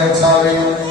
28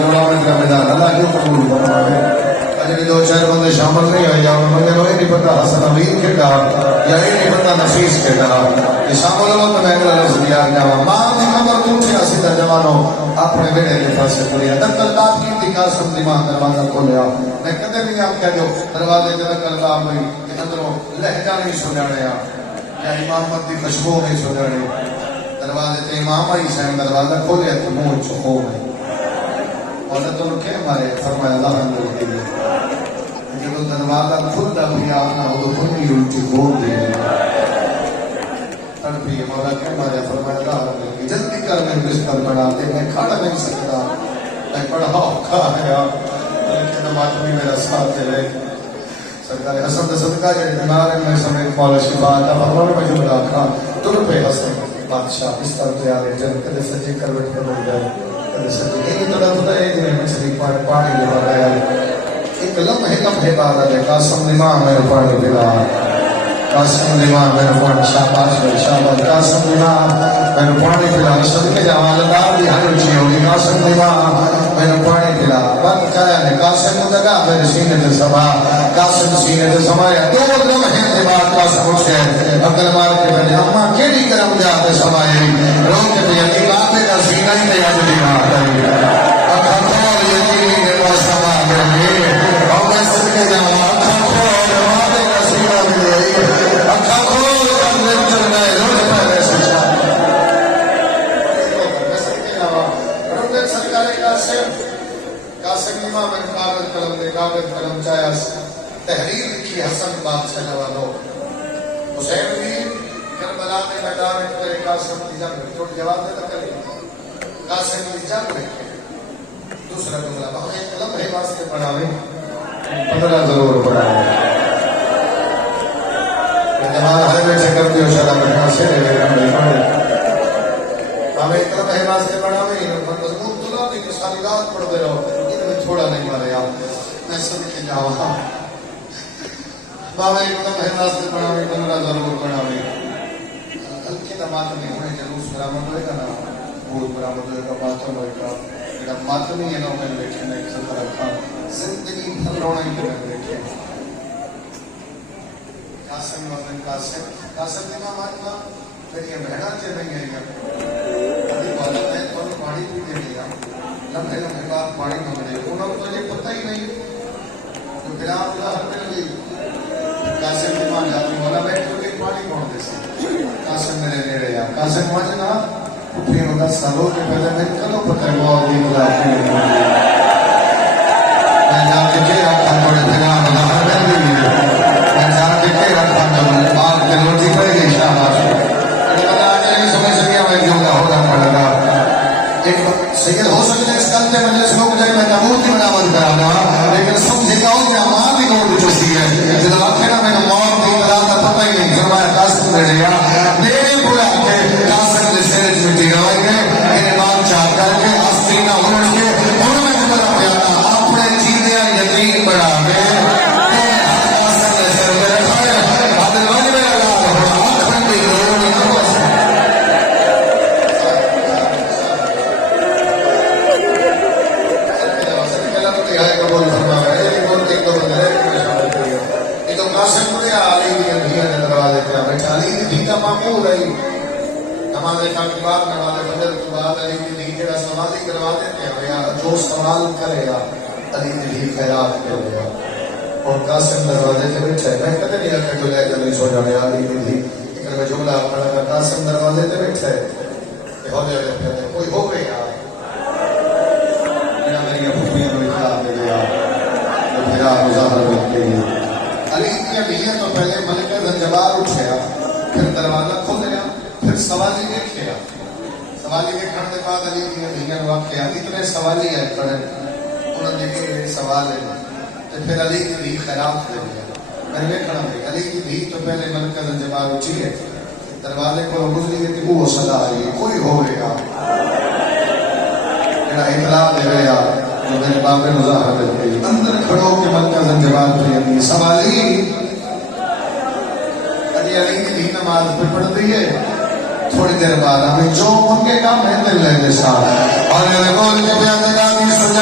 اللہ کیوں قبول فرمائے. اجے دو چار بندے شامل نہیں ہوئے یا بندے کو یہ نہیں پتا حسن امین کے ڈا یا یہ نہیں پتا نفیس کے ڈا یہ شامل ہو تو میں اگلا لفظ دیا گیا ماں دی خبر پوچھا سیدھا جوانوں اپنے بیٹے کے پاس پڑیا دکل داد کی تھی قاسم دی ماں دروازہ کھولیا. میں کدے نہیں آخیا جو دروازے سے دکل داد ہوئی کہ اندروں لہجہ نہیں سنانے یا امامت کی خوشبو نہیں سنانے. دروازے سے امام آئی سین دروازہ کھولیا تو منہ چکو گئے اور تو کیا مارے فرمایا اللہ الحمد للہ جب دروازہ کھلتا بھی آنا ہو تو کھلی الٹی کھول دے تڑپی مولا کیا مارے فرمایا اللہ الحمد للہ جلدی کر میں بستر بنا دے میں کھڑا نہیں سکتا میں بڑا اوکھا ہے لیکن نماز بھی میرا ساتھ چلے. سرکار حسن صدقہ جڑے بیمار ہیں میں سمیت مولا شفا عطا فرمانے میں جملہ کھا تر پہ حسن بادشاہ بستر پہ آ رہے جن کدے سجے کروٹ پہ مل جائے کدے سجے نہیں تو پتہ ہے کہ مچھلی پانی لگا رہا ہے. ایک لمحے بعد آ جائے قاسم نماں میرے پانی پلا قاسم نماں میرے پانی شاباش شاباش قاسم نماں میرے پانی پلا صدقے جوان اللہ دی ہر اچھی ہوگی قاسم نماں میرے پانی پلا وقت کرا ہے قاسم کو دگا میرے سینے سے سما قاسم سینے سے سمایا دو لمحے کے بعد قاسم اٹھے عقل مار کے بنے اماں کیڑی کرم جاتے سمائے رو کے بھی علی بابے کا سینہ ہی تیار دی بات ہے اکھا کھول یقینی کے پاس سما میرے اور میں صدقے جاؤں اکھا کھول بابے کا سینہ ملے اکھا کھول کر لیٹر میں روڑ پہلے سے چاہتا میں صدقے جاؤں رب سرکار قاسم امام میں کاغذ قلم دے کاغذ قلم چاہیا تحریر لکھی حسن بادشاہ جوانو حسین بھی کربلا میں میدان میں قاسم کی جنگ چھوٹ جواب دے کرے قاسم کی جنگ میں دوسرا جملہ بہت ایک لمحے واسطے پڑھاوے 15 ضرور پڑھاوے جوان ہر بیٹھے کر دیو شالا میں سے لے پڑھے ہمیں ایک لمحے واسطے پڑھاوے مضمون تو نہیں کہ ساری رات پڑھ دے رہو تھوڑا نہیں مارے آپ میں صدقے جاؤں بابا ایک لمحے واسطے پڑھاوے 15 ضرور پڑھاوے ہلکے دمات میں ہوئے جلوس برآمد ہوئے گا نا بھول برآمد ہوئے گا ماتم ہوئے گا میرا ماتم ہی ہے نا میں بیٹھے نا ایک سطح رکھا زندگی بھر رونا ہی میں بیٹھے قاسم وزن قاسم نے ماں ماتنا میری بہنا چل نہیں آئی گا ابھی والا میں تو پانی بھی دے دیا لمحے لمحے بعد پانی مانگ رہے انہوں کو یہ پتہ ہی نہیں جو بلا اللہ ہر مل گئی قاسم کی ماں جاتی مولا بیٹھ کے پانی کون دے سکتے قاسم میرے نیڑے یا قاسم مجھنا پھر ہوگا سالوں کے پہلے میں کلو پتہ ہے وہ آدھی ملا کے میں جا کے کہہ رکھا بڑے بنا ملا ہر مل گئی میں جا کے کہہ رکھا جو بات کے روٹی پڑ گئی شاہباز بنا آگے نہیں سمجھ سکیا میں کیوں گا ہونا پڑے گا ایک سید ہو سکتے اس کلتے مجلس لوگ جائے میں تبوت کی منامت کرانا لیکن سمجھے گا ہوں کہ ماں بھی نوٹ چوسی ہے جب آخر میں نے موت کی اطلاع کا پتہ ہی نہیں فرمایا قاسم نے رہا میرے بلا کے قاسم نے سیرج مٹی روائے گئے میرے بات چاہ کر کے آستی نہ ہونے کے ان میں جب رہا پیانا اپنے چیزیں یقین بڑھا گئے قاسم نے سر میں رکھا ہے عادل والی میں لگا رہا آخر بھی روڑ معمول ہے نماز کے بعد نماز فجر کے بعد علی کی دھی جڑا سوال ہی کروا دیتے ہیں یا جو سوال کرے گا علی کی دھی خیرات کرے گا اور قاسم دروازے کے بیٹھے میں کدے نہیں آکھا جو لے کر نہیں سو جانے علی کی دھی اگر میں جملہ پڑھا گا قاسم دروازے کے بیٹھے کہ ہو جائے پھر کوئی ہو گئی یار میرا میری پھوپھیاں کو اخلاق دے دیا جو پھرا مظاہر کرتے ہیں علی کی دھی تو پہلے ملک زنجبار اٹھیا پھر دروازہ کھول دیا پھر سوالی دیکھیا سوالی دیکھنے کے بعد علی کی دھیان واقعہ اتنے سوالی ہے کھڑے انہوں نے دیکھے سوال ہے تو پھر علی کی دھی خیرات دے دیا میں نے کھڑا ہے علی کی دھی تو پہلے ملکہ زنجبار اٹھی ہے دروازے کو گزری ہے کہ وہ صدا ہے کوئی ہوئے گا میرا اطلاع دے گا جو میرے باپ مظاہر کرتے ہیں اندر کھڑو کے ملکہ زنجبار پہ سوالی علی کی دھی نماز پہ پڑھتی ہے تھوڑی دیر بعد ہمیں جو منگے گا میں دل لے کے ساتھ اور میرے بول کے بیان دگا بھی سجا